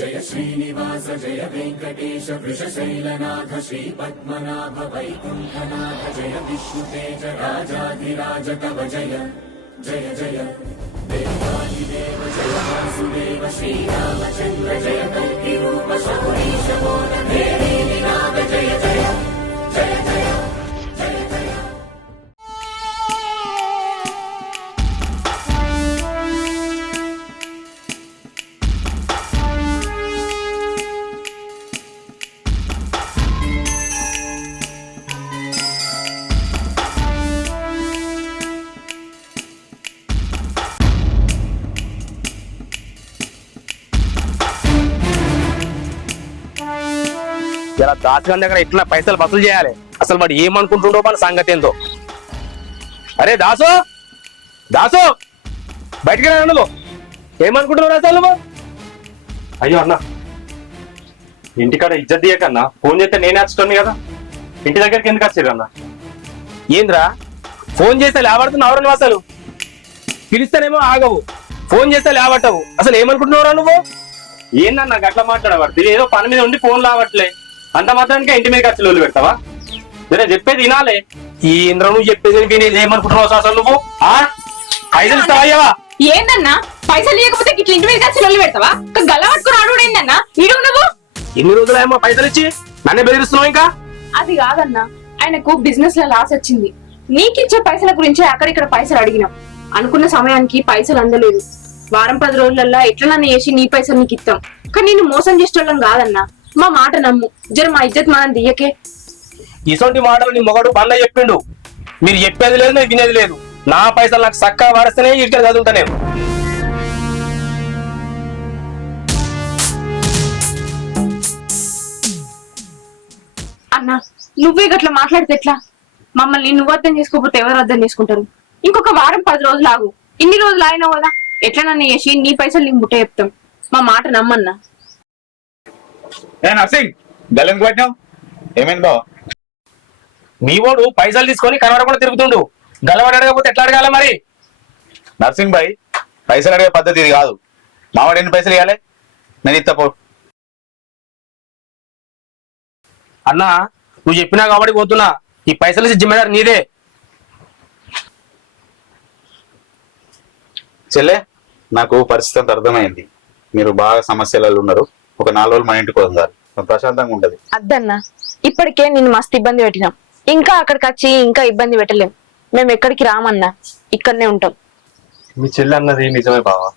జయ శ్రీనివాస జయ వెంకటేశ వృషశైలనాథ శ్రీ పద్మనాభ వైకుంఠనాథ జయ విష్ణుతేజ రాజాధిరాజ కవ జయ జయ జయ దేవాదిదేవ జయ వాసుదేవ శ్రీరామచంద్ర జయ కల్కి రూప శౌరీశ మోద దేవీ వినాద జయ జయ జయ జయ జయ జయ. ఇలా దాచగన్ దగ్గర ఎట్లా పైసలు వసూలు చేయాలి. అసలు వాడు ఏమనుకుంటుండో మన సంగతి ఏందో. అరే దాసు, దాసు బయటికి రా నువ్వు. ఏమనుకుంటున్నావు అసలు నువ్వు? అయ్యో అన్న, ఇంటికాడ ఇజ్జత్ తీయకన్నా ఫోన్ చేస్తే నేనే వచ్చుతాను కదా. ఇంటి దగ్గరికి ఎందుకు వచ్చారు అన్న? ఏంద్రా ఫోన్ చేస్తే లేవడుతున్నావు నువ్వు? అసలు పిలిస్తేనేమో ఆగవు, ఫోన్ చేస్తే లేవట్టవు. అసలు ఏమనుకుంటున్నావురా నువ్వు? ఏందన్నా గట్లా మాట్లాడబడుతుంది? ఏదో పని మీద ఉండి ఫోన్ లావట్లే అంత మాత్రానికి ఇంటి మీద ఖర్చులు వదిలి పెడతావా? నేను చెప్పేది వినాలే. ఈ ఇంద్ర నువ్వు చెప్పేది వినేది ఏమనుకుంటున్నావు అసలు నువ్వు? పైసలు ఇస్తావా? ఏందన్నా పైసలు లేకపోతే ఇట్లా ఇంటి మీద ఖర్చులు పెడతావా? గల్ల పట్టుకుని ఆడు ఏందన్నా ఇడు నువ్వు? ఎన్ని రోజులేమో పైసలు ఇచ్చి నన్నే బెదిరిస్తున్నావు ఇంకా? అది కాదన్నా, ఆయనకు బిజినెస్ లో లాస్ వచ్చింది. నీకిచ్చే పైసల గురించి అక్కడిక్కడ పైసలు అడిగినాం. అనుకున్న సమయానికి పైసలు అందలేదు. వారం 10 రోజులల్లా ఎట్లనన్నా చేసి నీ పైసలు నీకు ఇస్తాం. కానీ నేను మోసం చేసేటోళ్ళం కాదన్నా. మా మాట నమ్ము, జర మా ఇజ్జత్ మనం దియ్యకే. ఇటువంటి మాటలు నీ మొగడు బండ చెప్పిండు. మీరు చెప్పేది లేదు, నేను వినేది లేదు. నా పైసలు నాకు చక్కగా వాడిస్తేనే ఇక్కడ చదువుతా నేను. అన్నా నువ్వే గట్లా మాట్లాడితే ఎట్లా? మమ్మల్ని నువ్వు అర్థం చేసుకోకపోతే ఎవరు అర్థం చేసుకుంటారు? ఇంకొక వారం 10 రోజులు ఆగు. ఇన్ని రోజులు అయినావు కదా, ఎట్లనన్నా చేసి నీ పైసలు నీకు ముట్ట చెప్తాం. మా మాట నమ్మన్నా. నర్సింగ్ గల్లెందుకు పట్టినావు? ఏమైంది బావ? మీ వాడు పైసలు తీసుకొని కనబడకుండా తిరుగుతుండు. గలవాడు అడగకపోతే ఎట్లా అడగాల మరి? నర్సింగ్ భాయ్, పైసలు అడిగే పద్ధతి ఇది కాదు. మావాడు ఎన్ని పైసలు ఇవ్వాలి? నేను ఇస్తపో. అన్నా నువ్వు చెప్పినా కాబట్టి పోతున్నా. ఈ పైసలు జిమ్మేదారు నీదే. చెల్లె, నాకు పరిస్థితి అంత అర్థమైంది. మీరు బాగా సమస్యలలో ఉన్నారు. ఒక 4 రోజులు మన ఇంటికి వస్తారు, ప్రశాంతంగా ఉంటది. అద్దన్నా, ఇప్పటికే నిన్ను మస్తు ఇబ్బంది పెట్టినాం. ఇంకా అక్కడికి వచ్చి ఇంకా ఇబ్బంది పెట్టలేం. మేము ఎక్కడికి రామన్నా, ఇక్కడనే ఉంటాం. మీ చెల్లి అన్నది నిజమే బావా.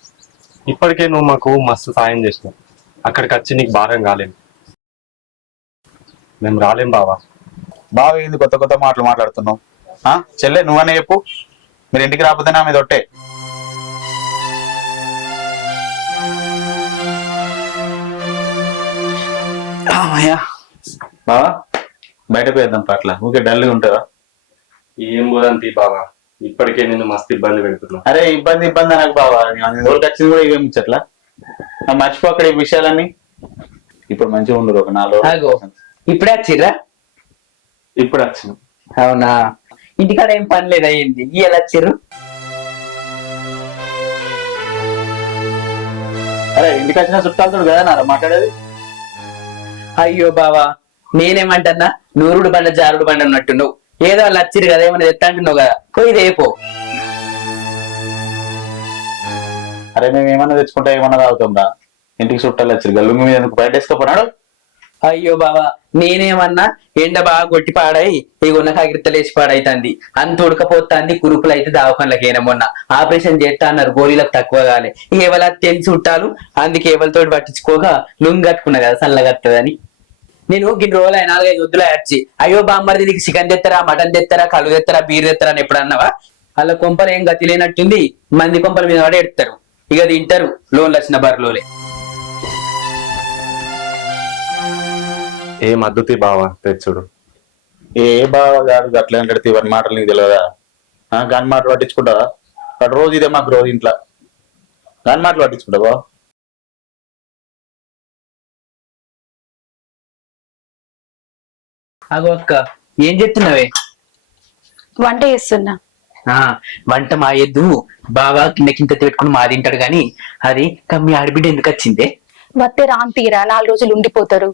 ఇప్పటికే నువ్వు మాకు మస్తు సాయం చేసినావు. అక్కడికి వచ్చి నీకు భారం కాలేము. మేము రాలేం బావా. బాగా ఏంది కొత్త కొత్త మాటలు మాట్లాడుతున్నావు? చెల్లె నువ్వనే చెప్పు. మీరు ఇంటికి రాకపోతే నా మీద ఒట్టే. బావా బయట పోయేద్దాం పట్ల. ఊకే డల్గా ఉంటుందా? ఏం పోదంతి బావా, ఇప్పటికే నేను మస్తు ఇబ్బంది పెడుతున్నా. అరే ఇబ్బంది ఇబ్బంది అనకు బావా. ఊరికి వచ్చింది కూడా ఇవేమి ఇచ్చట్లా. మర్చిపో అక్కడ ఈ విషయాలన్నీ. ఇప్పుడు మంచిగా ఉండరు ఒక 4 రోజులు. ఇప్పుడే వచ్చిర్రా? ఇప్పుడు వచ్చిన. అవునా, ఇంటికాడ ఏం పని లేదు అయ్యింది. ఎలా వచ్చిర్రు? అరే ఇంటికి వచ్చిన చుట్టాలతో కదా నారా మాట్లాడేది? అయ్యో బావా, నేనేమంటన్నా, నూరుడు బండ జారుడు బండ అన్నట్టు నువ్వు ఏదో వాళ్ళు వచ్చిర్రు కదా, ఏమైనా ఎత్తా అంటున్నావు కదా, పోయి రేపో. అరే మేము ఏమన్నా తెచ్చుకుంటా ఏమన్నా తాగుతాం రా. ఇంటికి చుట్టాలు వచ్చారు, గల్లుంగి మీద ఎందుకు బయట వేసుకోపోనాడు? అయ్యో బావా, నేనేమన్నా ఎండ బాగా కొట్టి పాడాయి, ఇగున్న కాగిరితలేసి పాడైతుంది. అంత ఉడకపోతుంది, కురుపులు అయితే దావకంలకైనా మొన్న ఆపరేషన్ చేస్తా అన్నారు. గోళీలకు తక్కువ కాలే. ఎవలా తెలిసి చుట్టాలు, అందుకే ఎవరితో పట్టించుకోగా లుంగి కట్టుకున్నా కదా చల్లగత్తదని. నేను గిన్ని రోజులు 4-5 వద్దులు వచ్చి, అయ్యో బామ్మది నీకు చికెన్ తెత్తరా, మటన్ తెత్తరా, కళ్ళు తెత్తరా, బీర్ తెత్తరా అని ఎప్పుడు అన్నావా? వాళ్ళ కొంపలు ఏం గతి లేనట్టుంది. మంది కొంపల మీద పడి ఎడతారు, ఇక తింటారు లోన్లు వచ్చిన బర్లోలే. ఏ మద్దతు బావా తెచ్చుడు? ఏ బావ కాదు అట్లా కడితే ఇవన్నీ మాటలు నీకు తెలియదా? గాని మాటలు పట్టించుకుంటావా? అక్కడ రోజు ఇదే మాకు రోజు ఇంట్లో గాని మాటలు పట్టించుకుంటావా? అగో అక్క, ఏం చెప్తున్నావే? వంట చేస్తున్నా. వంట మా ఎద్దు బాగా కింద కింద పెట్టుకుని మా తింటాడు గాని, అది కమ్మి ఆడబిడ్డ ఎందుకు వచ్చిందే? వత్తే రాన్ తీరా 4 రోజులు ఉండిపోతారు.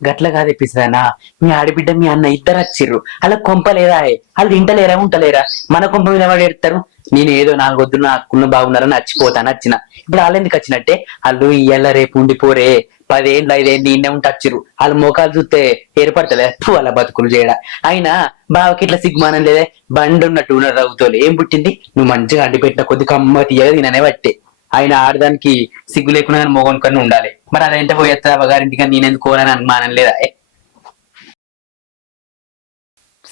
గట్ల కాదు పిసిదానా, మీ ఆడబిడ్డ మీ అన్న ఇద్దరు వచ్చిర్రు, అలా కొంపలేరా, వాళ్ళు ఇంటలేరా ఉంటలేరా, మన కొంప మీద వాడు ఎడతారు. నేను ఏదో 4 వద్దు నా అక్కున్న బాగున్నారని నచ్చిపోతాను వచ్చిన. ఇప్పుడు వాళ్ళు ఎందుకు వచ్చినట్టే, వాళ్ళు ఇయ్యాల రేపు ఉండిపోరే 10 ఏళ్ళు 5 ఏళ్ళు నిన్నే ఉంటే వచ్చిర్రు. వాళ్ళు మోకాలు చూస్తే ఏర్పడతలే వాళ్ళ బతుకులు చేయడా. అయినా బావకి ఇట్లా సిగ్గుమానం లేదే, బండి ఉన్నట్టు ఉన్న రవ్వుతోలే ఏం పుట్టింది. నువ్వు మంచిగా అండి పెట్టిన కొద్ది కమ్మ తీయగా తిననే పట్టే. ఆయన ఆడదానికి సిగ్గు లేకుండా మోగన్ కన్నా ఉండాలి. మరి అదేంటే పోయేస్తా అవగారింటిగా నేనెందుకు కోరని అనుమానం లేదా?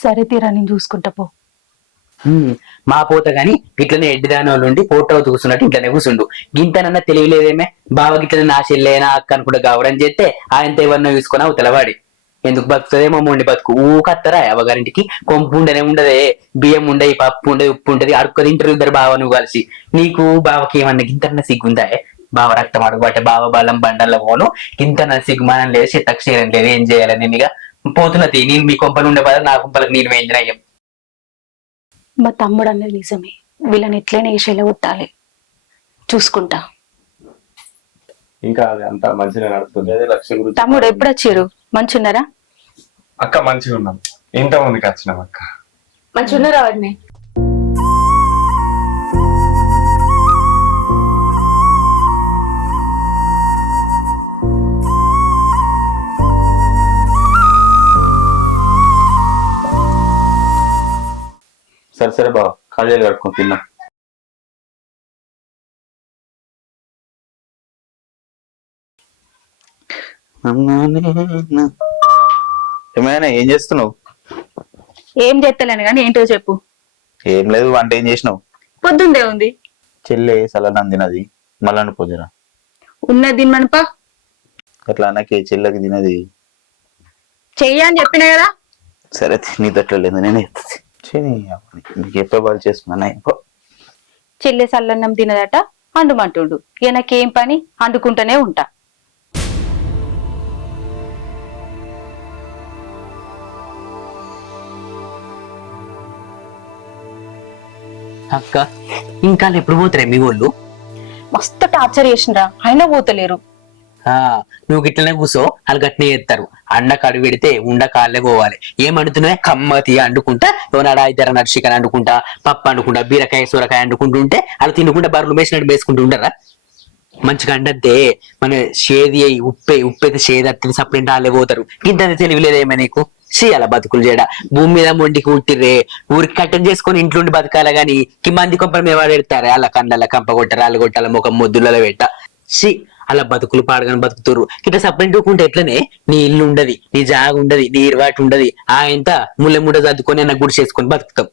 సరే తీరా, నేను చూసుకుంటా పో. మా పోత గాని ఇట్లనే ఎడ్డిదాని వాళ్ళు ఉండి పోటో కూర్చున్నట్టు ఇంట్లోనే కూర్చుండు. గింతనన్నా తెలియలేదేమే, బావ గిట్లనే నా చెల్లెనా అక్క అనుకుంటే గౌరవం చేస్తే ఆయనతో ఎవరినో చూసుకుని అవతలవాడి ఎందుకు బతుకుతుందేమో మొండి బతుకు. ఊకత్తరా అవగారింటికి, కొంపు ఉండనే ఉండదే, బియ్యం ఉండయి, పప్పు ఉండదు, ఉప్పు ఉంటది, అడుక్క తింటారు ఇద్దరు బావ నువ్వు కలిసి. నీకు బావకి ఏమన్నా గింతన్న సిగ్గుందా? బావ రక్తం అడుగుబట్టే బావ బలం బండల్లో పోను, గింతన్న సిగ్గుమానం లేదు, చిత్తక్షేరం లేదు, ఏం చేయాలని నేను ఇక పోతున్నది. నేను మీ కొంపలు ఉండే బాధ నా కొంపలకు నేను వేయించిన. మా తమ్ముడు అన్నది నిజమే, వీళ్ళని ఎట్లయినా ఏషేలా కొట్టాలి, చూసుకుంటా. ఇంకా అది అంతా మంచిగా నడుస్తుంది. తమ్ముడు ఎప్పుడు వచ్చారు? మంచున్నారా? అక్క మంచిగా ఉన్నాం, ఇంత ముందుకు వచ్చినాం అక్క. మంచిగున్నారా వదినే? సరే సరే బావ, కాళ్ళు కడుక్కొని తిన్నా. ఏమైనా ఏం చేస్తున్నావు? ఏం చేస్తలేను కానీ ఏంటో చెప్పు. ఏం లేదు, వంట ఏం చేసినావు? పొద్దుందే ఉంది. చెల్లె సలనం తినది, మళ్ళీ పోజరా ఉన్నది తినమనిపా. అట్లా అన్నకే చెల్లెకి తినది చెయ్య అని చెప్పినా కదా. సరే నీ తట్టలేదు, నేనే నీకు ఎప్పుడు బాగా చేసుకున్నా. చెల్లె సల్లన్నం తినదట, అండుమంటుండు. ఇక నాకేం పని, అండుకుంటూనే ఉంటా. అక్క ఇంకా ఎప్పుడు పోతారే మీ వాళ్ళు? మస్తు టార్చర్ చేసినరా, అయినా పోతలేరు. నువ్వు గిట్లనే కూర్చో, వాళ్ళు గట్టినే చేస్తారు. అండ కడుగు పెడితే ఉండ కాళ్ళే పోవాలి. ఏమండుతున్నాయి కమ్మతి అండుకుంటా, ఏమన్నా ఇద్దరు నర్షికని అండుకుంటా, పప్పు అండుకుంటా, బీరకాయ సూరకాయ అండుకుంటుంటే వాళ్ళు తినుకుంటా బరువులు మేసినట్టు వేసుకుంటూ ఉంటారా? మంచిగా అండద్దే మన షేది అయ్యి ఉప్పైతే షేది అత్తి సపరేట్ వాళ్ళే పోతారు. ఇంత తెలివిలేదేమో నీకు? అలా బతుకులు చేయడా, భూమి మీద మొండికి ఉట్టిర్రే, ఊరికి కట్టం చేసుకొని ఇంట్లోండి బతకాల గాని మంది కొంపల మీద వాడెడతారే. అలా కండ్ల కంప కొట్టారు, అల్ల కొట్టాల ముఖం ముద్దులలో పెట్ట. అలా బతుకులు పాడగానే బతుకుతారు. ఇట్లా సపరేట్ ఊకుంటే ఎట్లనే నీ ఇల్లు ఉండదు, నీ జాగ ఉండదు, నీ ఇరువాటు ఉండదు. ఆయంత ముళ్ళ చదువుకొని అన్న గుడి చేసుకొని బతుకుతాం.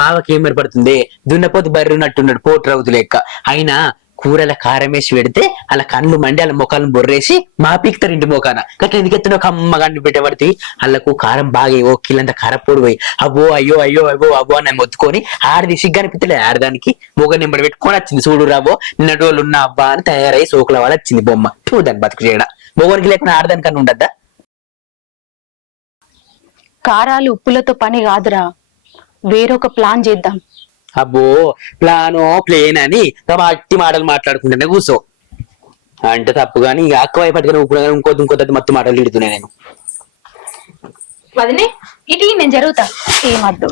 బావకి ఏం ఏర్పడుతుంది? దున్నపోతు బర్రె ఉన్నట్టున్నాడు పోటు రౌతు లెక్క. అయినా కూరల కారమేసి పెడితే అలా కళ్ళు మండి అలా మొక్కలను బొర్రేసి మా పీకుతారు ఇంటి మొక్కన. గట్లా ఎందుకు ఎత్తున ఒక అమ్మగాన్ని పెట్టబడితే వాళ్ళకు కారం బాగా ఓ కిలంత కారపొడి పోయి అబ్బో అయ్యో అయ్యో అబ్బో అబ్బో అని మొత్తుకొని ఆడది సిగ్గు అనిపించలే. ఆడదానికి మొగ నెంబడి పెట్టుకొని వచ్చింది, చూడు రాబో నిన్న రోజులు ఉన్న అబ్బా అని తయారై సోకుల వాళ్ళ వచ్చింది బొమ్మ. దాన్ని బతుకు చేయడా, మొగనికి లేకుండా ఆడదానికన్నా ఉండద్దా? కారాలు ఉప్పులతో పని కాదురా, వేరొక ప్లాన్ చేద్దాం. అబ్బో ప్లానో ప్లేన్ అని అట్టి మాటలు మాట్లాడుకుంటేనే కూర్చో అంటే తప్పు. కానీ ఇక అక్క వైపట్టుగా ఇంకొద్ది మొత్తం మాటలు తిడుతున్నాయి. నేను వదినే ఇటు నేను జరుగుతా. ఏమద్దు,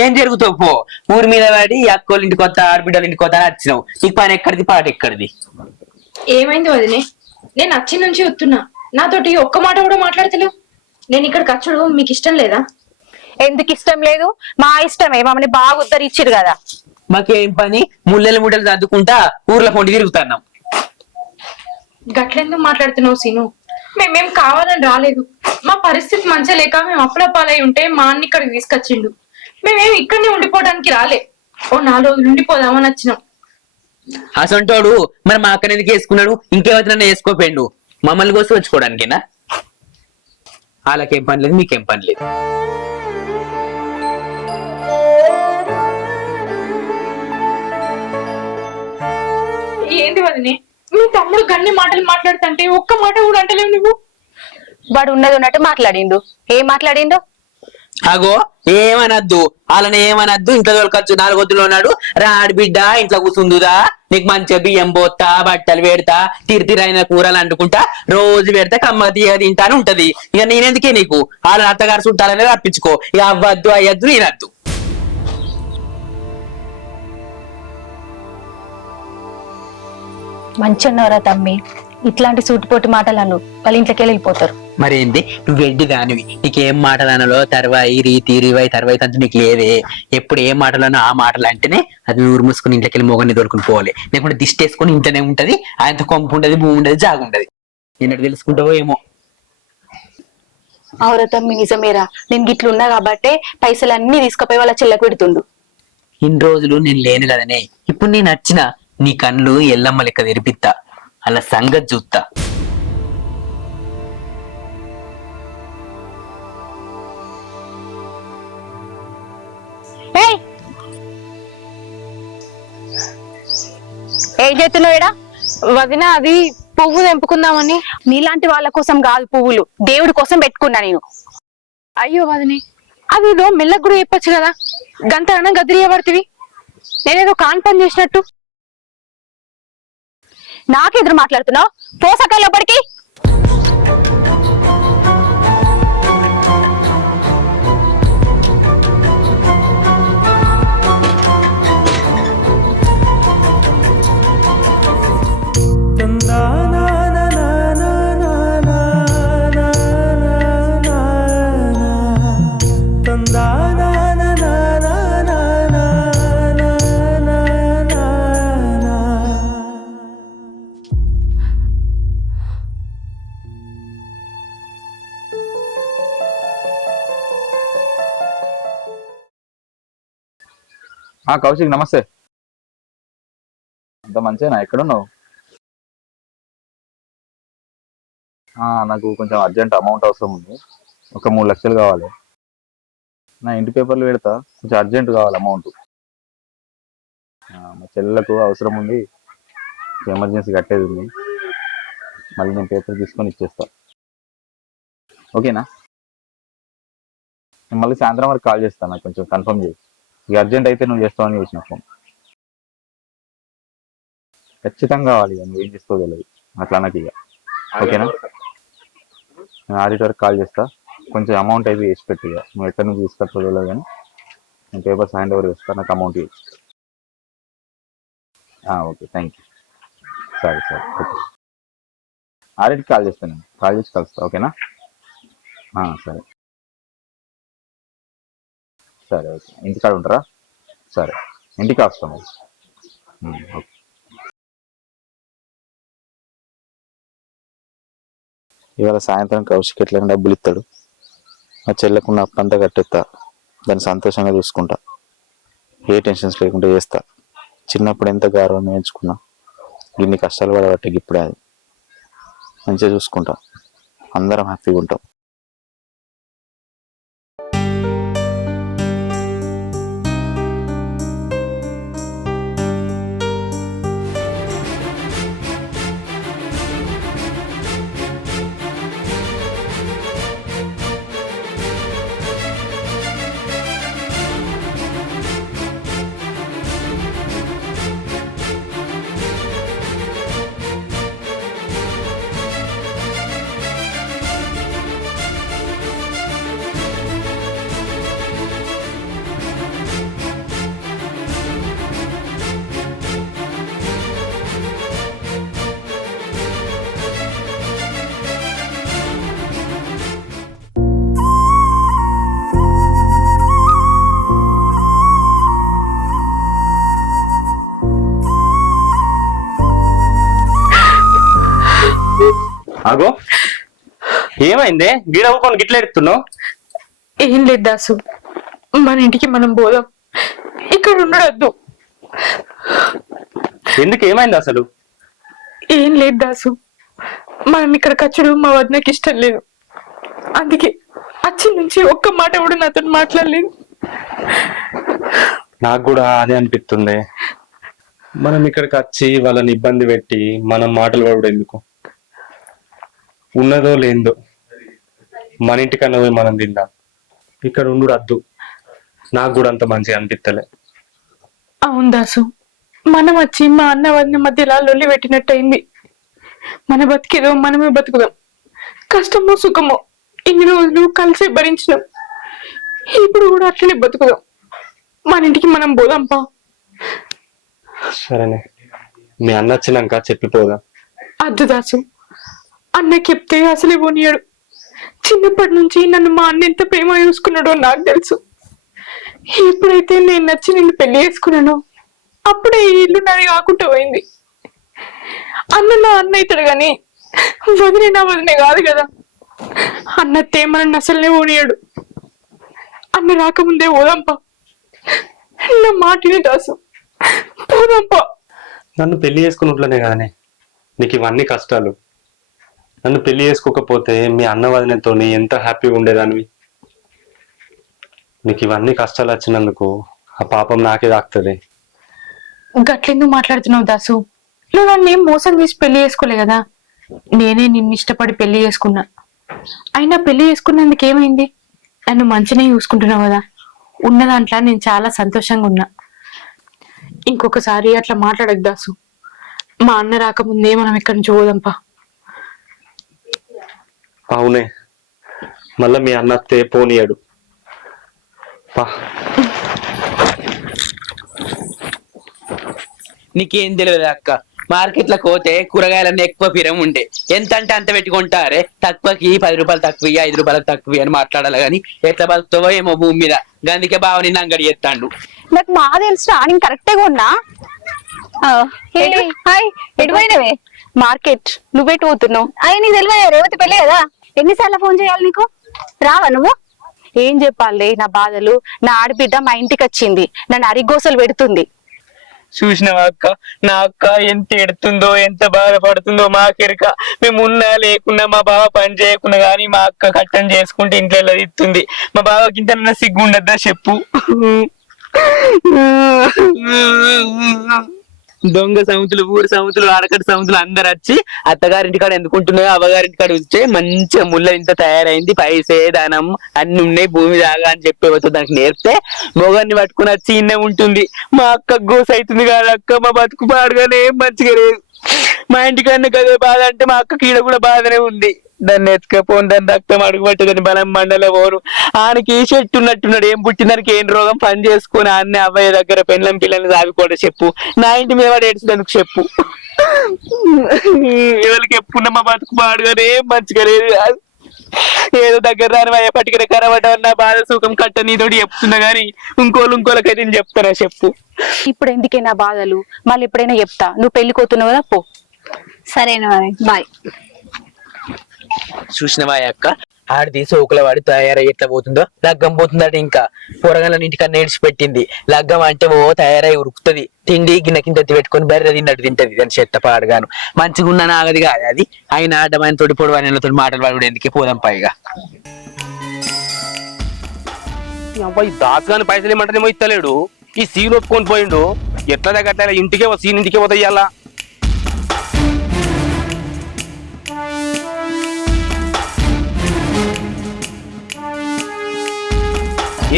ఏం జరుగుతావు పో. ఊరి మీద పడి అక్కోళ్ళ ఇంటికి కొత్త, ఆడబిడ్డల ఇంటికి కొత్త అని వచ్చినావు. నీకు పని ఎక్కడిది, పాట ఎక్కడిది? ఏమైంది వదినే? నేను వచ్చి నుంచి వస్తున్నా, నాతోటి ఒక్క మాట కూడా మాట్లాడతలేవు. నేను ఇక్కడికి వచ్చుడు మీకు ఇష్టం లేదా? ఎందుకు ఇష్టం లేదు? మా ఇష్టమే, మమ్మల్ని బాగా ఉద్ధరించారు కదా. మాకేం పని, ముళ్ళలు ముడ్డలు చదువుకుంటా ఊర్లో పొండి తిరుగుతున్నాం. గట్లెందుకు మాట్లాడుతున్నావు సీను? మేమేం కావాలని రాలేదు. మా పరిస్థితి మంచిగా లేక మేము అప్పుల పాలై ఉంటే మా అన్న ఇక్కడికి తీసుకొచ్చిండు. మేమేమి ఇక్కడనే ఉండిపోవడానికి రాలే, ఓ 4 రోజులు ఉండిపోదామని వచ్చినాం. అసంటోడు మరి మా అక్కని ఎందుకు వేసుకున్నాడు? ఇంకేమైనా వేసుకోపోయిండు, మమ్మల్ని కోసం వచ్చుకోవడానికేనా? వాళ్ళకేం పని లేదు, మీకేం పని లేదు. ఏంది వదినే, మీ తమ్ముడు గన్ని మాటలు మాట్లాడుతుంటే ఒక్క మాట కూడా అంటలేవు నువ్వు? వాడు ఉన్నది ఉన్నట్టు మాట్లాడిండు. ఏం మాట్లాడిండు? అగో ఏమనద్దు, వాళ్ళని ఏమనద్దు. ఇంట్లో తోలుకొచ్చు 4 వద్దులో ఉన్నాడు, రాడి బిడ్డ ఇంట్లో కూర్చుందుదా నీకు మంచిగా బియ్యం పోతా బట్టలు పెడతా తిరితిరైన కూరలు అంటుకుంటా రోజు పెడతా కమ్మ తీయ తింటాను ఉంటది. ఇక నేనెందుకే నీకు వాళ్ళ అత్తగారు చుట్టాలనే రప్పించుకో. ఇక అవ్వద్దు అయ్యద్దు నేనద్దు. మంచి అన్నవరా తమ్మి, ఇట్లాంటి సూటిపోటి మాటలను వాళ్ళ ఇంట్లోకి వెళ్ళిపోతారు. మరేంది నువ్వు వెడ్డి దానివి, నీకేం మాటలనలో తర్వాయి రీతి రివాయి తర్వాయి అంటూ నీకు లేదే. ఎప్పుడు ఏం మాటలనో ఆ మాటలు అంటేనే అది ఊరు మూసుకుని ఇంట్లోకి వెళ్ళి మొగని దొరుకుని పోవాలి. లేకుంటే దిష్టి వేసుకుని ఇంట్లోనే ఉంటది, ఆయనతో కొంపు ఉండదు, భూమి ఉండదు, జాగు ఉండదు. ఎన్నట్టు తెలుసుకుంటావో ఏమో. అవురా తమ్మి నిజమేరా, నేను గిట్లున్నా కాబట్టే పైసలు అన్ని తీసుకుపోయి వాళ్ళ చెల్లకు పెడుతుండు. ఇన్ని రోజులు నేను లేను కదనే, ఇప్పుడు నేను నచ్చిన నీ కళ్ళు ఎల్లమ్మ లెక్క తెరిపిత్తా, అలా సంగతి చూస్తా. ఏం చేస్తున్నావు ఈడ? వదిన అది పువ్వు తెంపుకుందామని. నీలాంటి వాళ్ళ కోసం కాదు పువ్వులు, దేవుడి కోసం పెట్టుకున్నా నేను. అయ్యో వదిని, అది ఏదో మెల్లగా కూడా చెప్పొచ్చు కదా, గంత అన్నం గదిరియబడుతుంది. నేనేదో కాన్ పని చేసినట్టు. నాకెదురు మాట్లాడుతున్నావు? పోసకాయ లోపలికి. కౌశిక్ నమస్తే. అంత మంచిగా ఎక్కడున్నావు? నాకు కొంచెం అర్జెంట్ అమౌంట్ అవసరం ఉంది, ఒక 3 లక్షలు కావాలి. నా ఇంటి పేపర్లు పెడతా, కొంచెం అర్జెంట్ కావాలి అమౌంట్. మా చెల్లెలకు అవసరం ఉంది, ఎమర్జెన్సీ కట్టేది ఉంది. మళ్ళీ నేను పేపర్ తీసుకొని ఇచ్చేస్తా, ఓకేనా? నేను మళ్ళీ సాయంత్రం వరకు కాల్ చేస్తాను, నాకు కొంచెం కన్ఫర్మ్ చేయి. ఇక అర్జెంట్ అయితే నువ్వు చేస్తావని చేసిన ఫోన్. ఖచ్చితంగా కావాలి, ఇక నువ్వేం చేసుకో తెలియదు అట్లా నాకు. ఇక ఓకేనా? నేను ఆడిట్ వరకు కాల్ చేస్తా, కొంచెం అమౌంట్ అయితే వేసి పెట్టి. ఇక నువ్వు ఎక్కడి నుంచి తీసుకొస్తావు తెలియదు, కానీ నేను పేపర్స్ హ్యాండ్ ఓవర్ చేస్తాను, నాకు అమౌంట్ ఇవ్వు. Okay, thank you. సరే ఓకే, ఆడిట్కి కాల్ చేస్తాను, నేను కాల్ చేసి కలుస్తా, ఓకేనా? సరే ఓకే. ఇంటికాడ ఉంటారా? సరే, ఇంటికి వస్తాం. ఓకే. ఇవాళ సాయంత్రం కౌశిక్ ఎట్లయినా డబ్బులు ఇస్తాడు, మా చెల్లెకున్న అప్పంతా కట్టేస్తా, దాన్ని సంతోషంగా చూసుకుంటా, ఏ టెన్షన్స్ లేకుండా చేస్తా. చిన్నప్పుడు ఎంత గౌరవం నేర్చుకున్నా, ఇన్ని కష్టాలు పడబట్టి ఇప్పుడే అది మంచిగా చూసుకుంటా, అందరం హ్యాపీగా ఉంటాం. ఆగో, ఏమైందే గిడ ఊకొని గిట్ల ఎడుతున్నావు? ఏం లేదు దాసు, మన ఇంటికి మనం పోదాం, ఇక్కడ ఉండడద్దు. ఎందుకు, ఏమైంది అసలు? ఏం లేదు దాసు, మనం ఇక్కడ కచ్చడు మా వదినకి ఇష్టం లేదు, అందుకే అచ్చి నుంచి ఒక్క మాట కూడా నాతో మాట్లాడలేదు. నాకు కూడా అదే అనిపిస్తుంది. మనం ఇక్కడికి వచ్చి వాళ్ళని ఇబ్బంది పెట్టి మనం మాటలు పడడం ఎందుకు? ఉన్నదో లేదో మన ఇంటికన్నా పోయి మనం తిందాం, ఇక్కడ ఉండు అద్దు. నాకు కూడా అంత మంచిగా అనిపిస్తలే. అవును దాసు, మనం వచ్చి మా అన్న వదిన మధ్యలో లొల్లి పెట్టినట్టయింది. మన బతికేదో మనమే బతుకుదాం. కష్టమో సుఖమో ఇన్ని రోజులు కలిసి భరించినాం. ఇప్పుడు కూడా అట్లనే బతుకుదాం. మన ఇంటికి మనం పోదాంపా. సరేనే, మీ అన్న వచ్చినాక చెప్పిపోదా. అద్దు దాసు, అన్న చెప్తే అసలే పోనీయాడు. చిన్నప్పటి నుంచి నన్ను మా అన్న ఎంత ప్రేమ చూసుకున్నాడో నాకు తెలుసు. ఎప్పుడైతే నేను నచ్చి నిన్ను పెళ్లి చేసుకున్నానో అప్పుడే ఈ ఇల్లు నాది కాకుండా పోయింది. అన్న నా అన్న అవుతాడు గాని వదిలే నా వదిలే కాదు కదా. అన్న తేమనన్ను అసలనే పోనీయాడు. అన్న రాకముందే పోదాంపా. నా మాటిని దాసు, పోదాంపా. నన్ను పెళ్లి చేసుకున్నట్లనే కదనే నీకు ఇవన్నీ కష్టాలు. నన్ను పెళ్లి చేసుకోకపోతే మీ అన్న వదినతో ఎంత హ్యాపీగా ఉండేదానివి. నీకు ఇవన్నీ కష్టాలు వచ్చినందుకు ఆ పాపం నాకే తాకుతుంది. గట్లెందుకు మాట్లాడుతున్నావు దాసు? నువ్వు నన్ను ఏం మోసం చేసి పెళ్లి చేసుకోలే కదా. నేనే నిన్ను ఇష్టపడి పెళ్లి చేసుకున్నా. అయినా పెళ్లి చేసుకున్నందుకు ఏమైంది? నన్ను మంచినే చూసుకుంటున్నావు కదా. ఉన్న దాంట్లో నేను చాలా సంతోషంగా ఉన్నా. ఇంకొకసారి అట్లా మాట్లాడకు దాసు. మా అన్న రాకముందే మనం ఇక్కడి నుంచి పోదాంపా. అవునే, మళ్ళా మీ అన్న అత్తే పోనీయాడు. పా. నీకేం తెలియదు అక్క, మార్కెట్ లో పోతే కూరగాయలన్నీ ఎక్కువ పిరం ఉండే. ఎంత అంటే అంత పెట్టుకుంటారే, తక్కువకి 10 రూపాయలు తక్కువ, 5 రూపాయలు తక్కువ అని మాట్లాడాలి కానీ ఎట్లా బతుకుతావో ఏమో భూమి మీద. గందుకే బావ నిన్ను అంగడి చేస్తాడు. నాకు మా తెలుసు నేను కరెక్టే ఉన్నా. హాయ్, ఎటు పోయినవే? మార్కెట్. నువ్వేటు పోతున్నావు? అయ్యి నీకు తెలియదు, రేవతి పెళ్ళి కదా. ఎన్నిసార్లు ఫోన్ చేయాలి నీకు? రావా నువ్వు? ఏం చెప్పాలి నా బాధలు? నా ఆడబిడ్డ మా ఇంటికి వచ్చింది, నన్ను అరిగోసలు పెడుతుంది. చూసినవా అక్క, నా అక్క ఎంత ఎడుతుందో ఎంత బాధపడుతుందో మాకెరక. మేము ఉన్నా లేకున్నా మా బావ పని చేయకున్నా గానీ మా అక్క కట్టం చేసుకుంటే ఇంట్లో ఇస్తుంది. మా బావకి ఇంత సిగ్గు ఉండద్దా చెప్పు? దొంగ సముతులు, ఊరు సముతులు, ఆడకట్టు సముతులు అందరు వచ్చి అత్తగారింటికాడ ఎందుకుంటున్నాయో అవ్వగారింటికాడ వచ్చే మంచిగా ముళ్ళ ఇంత తయారైంది, పైసే ధనం అన్ని ఉన్నాయి, భూమి దాగా అని చెప్పి దానికి నేర్పితే మొగాన్ని పట్టుకుని వచ్చి ఇన్నే ఉంటుంది. మా అక్క గోస అవుతుంది కాదు అక్క, మా బతుకు పాడుగానే ఏం మంచిగా లేదు. మా ఇంటికన్నా కదే బాధ అంటే మా అక్క కీడ కూడా బాధనే ఉంది. దాన్ని ఎత్తుకపోను, దాన్ని రక్తం అడుగుపట్టదని బలం మండల పోను. ఆనకి చెట్టు ఉన్నట్టున్నాడు, ఏం పుట్టినరికి ఏం రోగం పని చేసుకుని అన్ని అవ్వయ్య దగ్గర పెళ్ళం పిల్లల్ని సాగుకోవడం చెప్పు. నా ఇంటి మీద వాడు ఏడ్చినందుకు చెప్పు. ఎవరికి ఎప్పుడున్న మా బతుకు పాడుగానే ఏం మంచిగా లేదు. ఏదో దగ్గర రాని అయ్యే పట్టుకునే కరవడం నా బాధ సుఖం కట్ట నీతోటి చెప్తున్నా గానీ ఇంకోళ్ళకైతే నేను చెప్తానా చెప్పు. ఇప్పుడు ఎందుకే నా బాధలు? మళ్ళీ ఎప్పుడైనా చెప్తా. నువ్వు పెళ్లికోతున్నావు కదా, పో. సరేనా మరి, బాయ్. చూసినవా అక్క, ఆడిది సోకుల వాడి తయారై ఎట్లా పోతుందో. లగ్గం పోతుందట, ఇంకా పొరగాళ్ళని ఇంటికన్నా నేర్చిపెట్టింది. లగ్గం అంటే ఓ తయారై ఉరుకుతుంది. తిండి గిన్నె కింద పెట్టుకొని బర్రె తిన్నట్టు తింటది. దాని చెత్త పాడుగాను మంచిగా ఉన్న నాగది కాదు అది. ఆయన ఆడమైన తోటి పొడవైనతో మాటలు వాడు ఎందుకే పోదాం పైగా. అబ్బాయి దాసు గాని పైసలు ఏమంటేనేమో ఇస్తలేడు. ఈ సీన్ ఒప్పుకొని పోయిండు. ఎట్లా దగ్గర ఇంటికే సీన్ ఇంటికే పోతాయ్యాలా?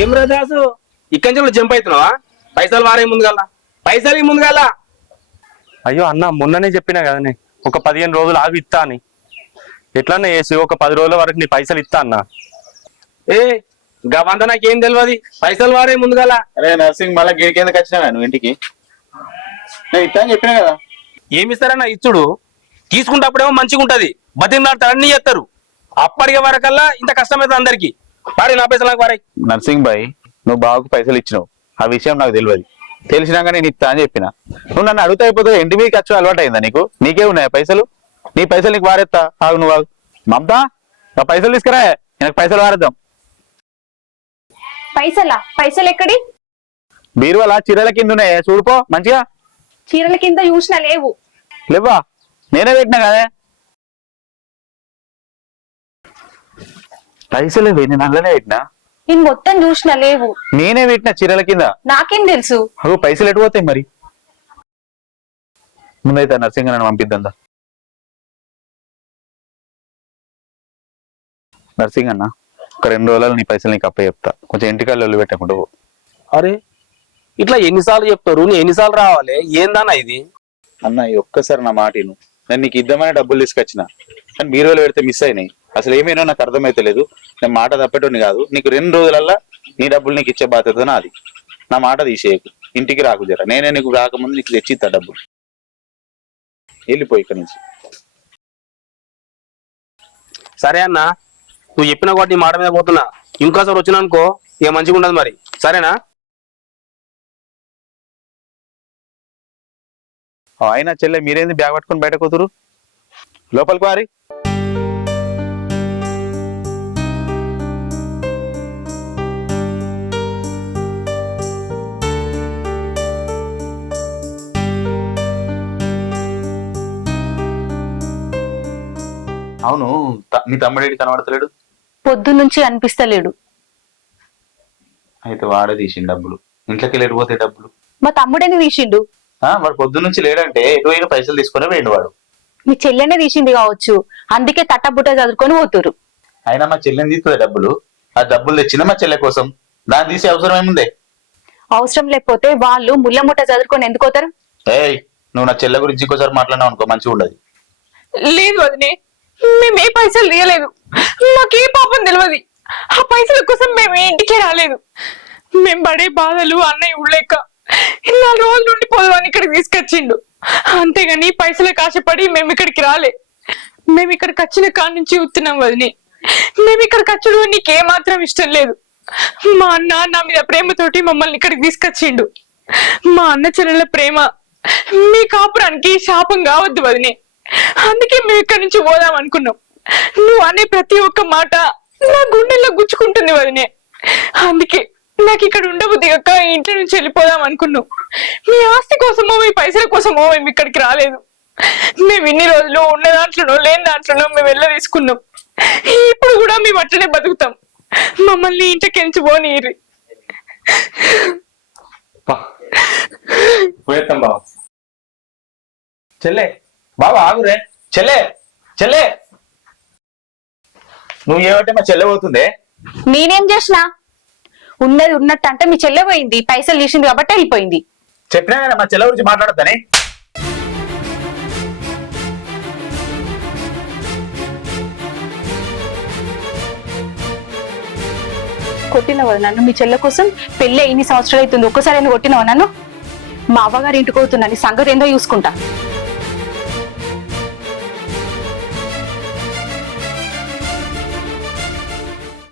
ఏం రా దాసు, ఇక్కడి నుంచి జంప్ అవుతున్నావా? పైసలు వారే ముందుగల, పైసలు ముందుగల. అయ్యో అన్న, మొన్ననే చెప్పినా కదనే ఒక 15 రోజులు ఆగి ఇస్తా అని. ఎట్లన్నా వేసి ఒక 10 రోజుల వరకు నీ పైసలు ఇస్తా అన్న. ఏ గవంతా నాకేం తెలియదు, పైసలు వారే ముందుగల. అరే నర్సింగ్, మళ్ళీ గిడికి ఎందుకు వచ్చినా నువ్వు ఇంటికి? నేను ఇస్తా అని చెప్పినా కదా. ఏమిస్తారన్నా ఇచ్చుడు? తీసుకుంటప్పుడేమో మంచిగా ఉంటది, బతిమలాడితే అన్ని చేస్తారు. అప్పటికే వరకల్లా ఇంత కష్టమవుతుంది అందరికి. వారే నా పైసలు నాకు వారే. నర్సింగ్ బాయ్, నువ్వు బావకు పైసలు ఇచ్చినావు, ఆ విషయం నాకు తెలియదు. తెలిసినాక నేను ఇస్తా అని చెప్పిన. నువ్వు నన్ను అడుగుతా అయిపోతే ఇంటి మీద ఖర్చు అలవాటు అయిందా నీకు? నీకే ఉన్నాయా పైసలు? నీ పైసలు నీకు వారేస్తా. ఆగు నువ్వు, ఆగు. మమతా, నా పైసలు తీసుకురా, నాకు పైసలు వారేద్దాం. పైసలు ఎక్కడి? బీరువాల చీరల కింద ఉన్నాయా చూడుపో మంచిగా. చీరల కింద చూసినా లేవు. లేవా? నేనే పెట్టినా కదే పైసలు. నేను అందులోనే పెట్టినా. నేను మొత్తం చూసినా లేవు. నేనే పెట్టినా చీరల కింద. నాకేం తెలుసు? అవు పైసలు ఎటు పోతాయి మరి? ముందైతే నర్సింగ్ నన్ను పంపిద్దా. నర్సింగ్ అన్న, ఒక 2 రోజులు నీ పైసలు నీకు అప్ప చెప్తా. కొంచెం ఇంటికాళ్ళు పెట్టకుండా పో. అరే ఇట్లా ఎన్నిసార్లు చెప్తారు నీ ఎన్నిసార్లు రావాలి ఏందన్నా ఇది? అన్న ఈ ఒక్కసారి నా మాట విను. నేను నీకు ఇద్దామని డబ్బులు తీసుకొచ్చిన, కానీ బీరువాలో పెడితే మిస్ అయినాయి. అసలు ఏమైనా నాకు అర్థమైతలేదు. నేను మాట తప్పేటోని కాదు. నీకు 2 రోజులల్లా నీ డబ్బులు నీకు ఇచ్చే బాధ్యత నాది. నా మాట తీసేయకు, ఇంటికి రాకు జర. నేనే నీకు రాకముందు నీకు తెచ్చిస్తా డబ్బులు. వెళ్ళిపోయి ఇక్కడి నుంచి. సరే అన్న, నువ్వు చెప్పిన కాబట్టి నీ మాట మీద పోతున్నా. ఇంకోసారి వచ్చినా అనుకో ఇక మంచిగా ఉండదు మరి. సరేనా? ఆయన చెల్లె మీరేంది బ్యాగ్ పట్టుకొని బయట కూతురు? లోపలికి వారి. అవును, మీ తమ్ముడేడి కనబడతలేడు? పొద్దున్నుంచి అనిపిస్తలేడు. అయితే వాడే తీసిండు డబ్బులు. ఇంట్లోకి వెళ్ళిపోతే డబ్బులు మా తమ్ముడని తీసిండు. వాడు పొద్దున్నుంచి లేడంటే ఎటువైనా పైసలు తీసుకునే వేయండి వాడు. మీ చెల్లెనే తీసింది కావచ్చు, అందుకే తట్టబుట్ట చదువుకొని పోతురు. అయినా మా చెల్లెని తీసుకునే డబ్బులు, ఆ డబ్బులు తెచ్చిన మా చెల్లె కోసం. దాన్ని తీసే అవసరం ఏముంది? అవసరం లేకపోతే వాళ్ళు ముళ్ళ ముట్ట చదువుకొని ఎందుకు పోతారు? ఏయ్, నువ్వు నా చెల్లె గురించి ఇంకోసారి మాట్లాడినావు అనుకో మంచిగా ఉండదు. లేదు వదినే, మేము ఏ పైసలు తీయలేదు. మాకే పాపం తెలియదు. ఆ పైసల కోసం మేము ఇంటికే రాలేదు. మేము పడే బాధలు అన్నయ్య ఉళ్ళేక 4 రోజుల నుండి పొదవాన్ని ఇక్కడికి తీసుకొచ్చిండు. అంతేగాని పైసలకు ఆశపడి మేము ఇక్కడికి రాలే. మేము ఇక్కడికి వచ్చిన కాడి నుంచి ఉత్తున్నాం వదిని. మేము ఇక్కడికి వచ్చుడు నీకేమాత్రం ఇష్టం లేదు. మా అన్న నా మీద ప్రేమతోటి మమ్మల్ని ఇక్కడికి తీసుకొచ్చిండు. మా అన్న చెల్లెల ప్రేమ మీ కాపురానికి శాపం కావద్దు వదినే. అందుకే మేము ఇక్కడి నుంచి పోదాం అనుకున్నాం. నువ్వు అనే ప్రతి ఒక్క మాట నా గుండెల్లో గుచ్చుకుంటుంది వదినే. అందుకే నాకు ఇక్కడ ఉండబుద్ధి కాక ఇంటి నుంచి వెళ్ళిపోదాం అనుకున్నాం. మీ ఆస్తి కోసమో మీ పైసల కోసమో మేము ఇక్కడికి రాలేదు. మేము ఇన్ని రోజులు ఉన్న దాంట్లోనో లేని దాంట్లోనో మేము వెళ్ళ తీసుకున్నాం. ఇప్పుడు కూడా మేము అట్లనే బతుకుతాం. మమ్మల్ని ఇంటికి ఎంచిపోనీరి. పోయేస్తాం బావ. చెల్లె బాబా ఆగురే. చెల్లె చెల్లె నువ్వు ఏమంటే మా చెల్లె పోతుందే? నేనేం చేసినా? ఉన్నది ఉన్నట్టు అంటే మీ చెల్లె పోయింది, పైసలు తీసింది కాబట్టి వెళ్ళిపోయింది. చెప్పినా కదా మా చెల్లె గురించి మాట్లాడద్దని. కొట్టినవా నన్ను? మీ చెల్లె కోసం పెళ్ళి 8 సంవత్సరాలు అవుతుంది, ఒక్కసారి కొట్టినవా నన్ను? మా అవ్వగారి ఇంటికి పోతున్నా, నీ సంగతి ఏందో చూసుకుంటా.